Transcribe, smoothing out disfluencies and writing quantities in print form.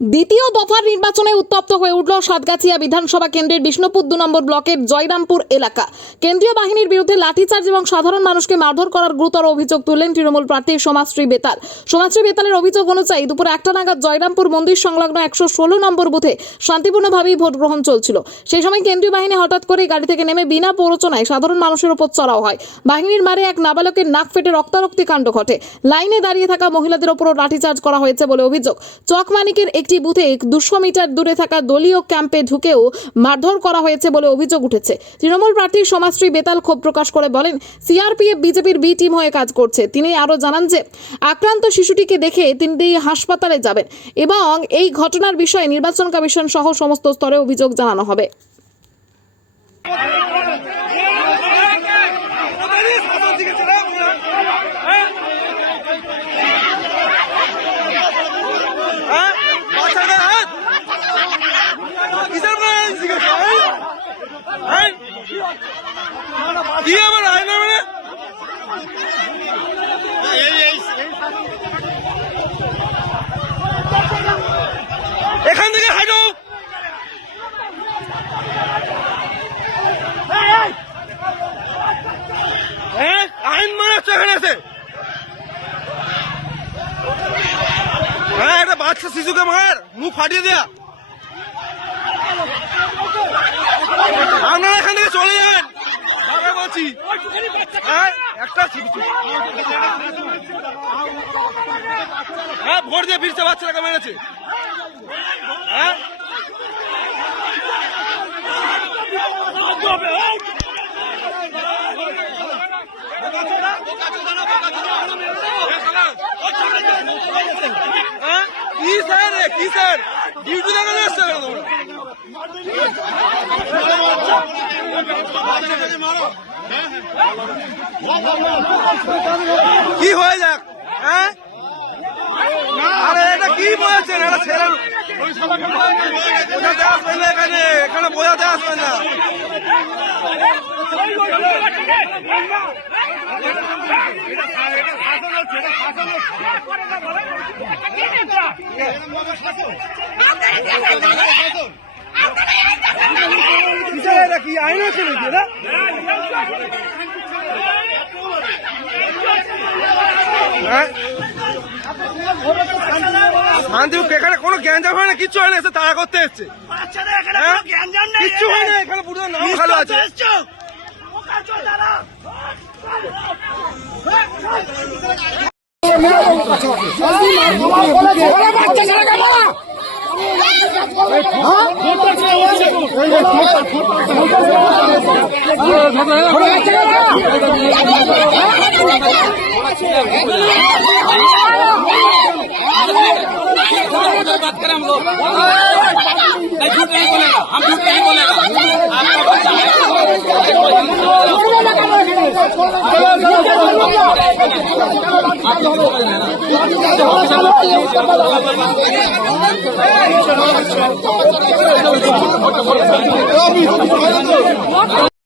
দ্বিতীয় দফার নির্বাচনে উত্তপ্ত হয়ে উঠল সাতগাছিয়া বিধানসভা কেন্দ্রের বিষ্ণুপুর 2 নম্বর ব্লকের জয়রামপুর এলাকা। কেন্দ্রীয় বাহিনীর বিরুদ্ধে লাঠিচার্জ এবং সাধারণ মানুষকে মারধর করার গুরুতর অভিযোগ তুললেন তৃণমূল প্রার্থী সমাজশ্রী বেতাল। সমাজশ্রী বেতালের অভিযোগ অনুযায়ী দুপুর 1টা নাগাদ জয়রামপুর মন্দির সংলগ্ন 116 নম্বর বুথে শান্তিপূর্ণভাবেই ভোট গ্রহণ চলছিল। সেই সময় কেন্দ্রীয় বাহিনী হঠাৎ করে গাড়ি থেকে নেমে বিনা প্ররোচনায় সাধারণ মানুষের উপর চড়াও হয়। বাহিনীর মারে এক নাবালকের নাক ফেটে রক্তারক্তি কাণ্ড ঘটে। লাইনে দাঁড়িয়ে থাকা মহিলাদের উপরও লাঠিচার্জ করা হয়েছে বলে অভিযোগ। চকমানিকের একটি বুথে 200 মিটার দূরে থাকা দলীয় ক্যাম্পে ঢুকেও মারধর করা হয়েছে বলে অভিযোগ উঠেছে। তৃণমূল প্রার্থী সমাজশ্রী বেতাল ক্ষোভ প্রকাশ করে বলেন, সিআরপিএফ বিজেপির বি টিম হয়ে কাজ করছে। তিনি আরও জানান যে আক্রান্ত শিশুটিকে দেখে তিনি হাসপাতালে যাবেন এবং এই ঘটনার বিষয়ে নির্বাচন কমিশন সহ সমস্ত স্তরে অভিযোগ জানানো হবে। এখান থেকে হাঁটো। আইন মানাচ্ছে এখানে আছে। একটা বাচ্চা শিশুকে মার, মুখ ফাটিয়ে দেয়া। আপনারা এখান থেকে চলে যান, বলছি। একটা ভোট দিয়ে ফিরছে, বাচ্চাটাকে মেরেছে। কি স্যার, কি স্যার ডিউটি লাগানো আসছে কি হয়ে যাক। হ্যাঁ, আরে এটা কি বলেছেন? এটা ছেলে বোঝাতে আসবেন না, এখানে বোঝাতে আসবেন না। কি আইন আছে নাকি? এটা শান্তিপুর এখানে কোনো জ্ঞানজাম হয় না, কিচ্ছু হয় না। এসে তাড়া করতে এসছে, কিচ্ছু হয় না। এখানে পুরো নাম ভালো আছে। बात करें हम लोग, नहीं झूठ नहीं बोलेगा, हम झूठ नहीं बोलेगा। आपका बच्चा है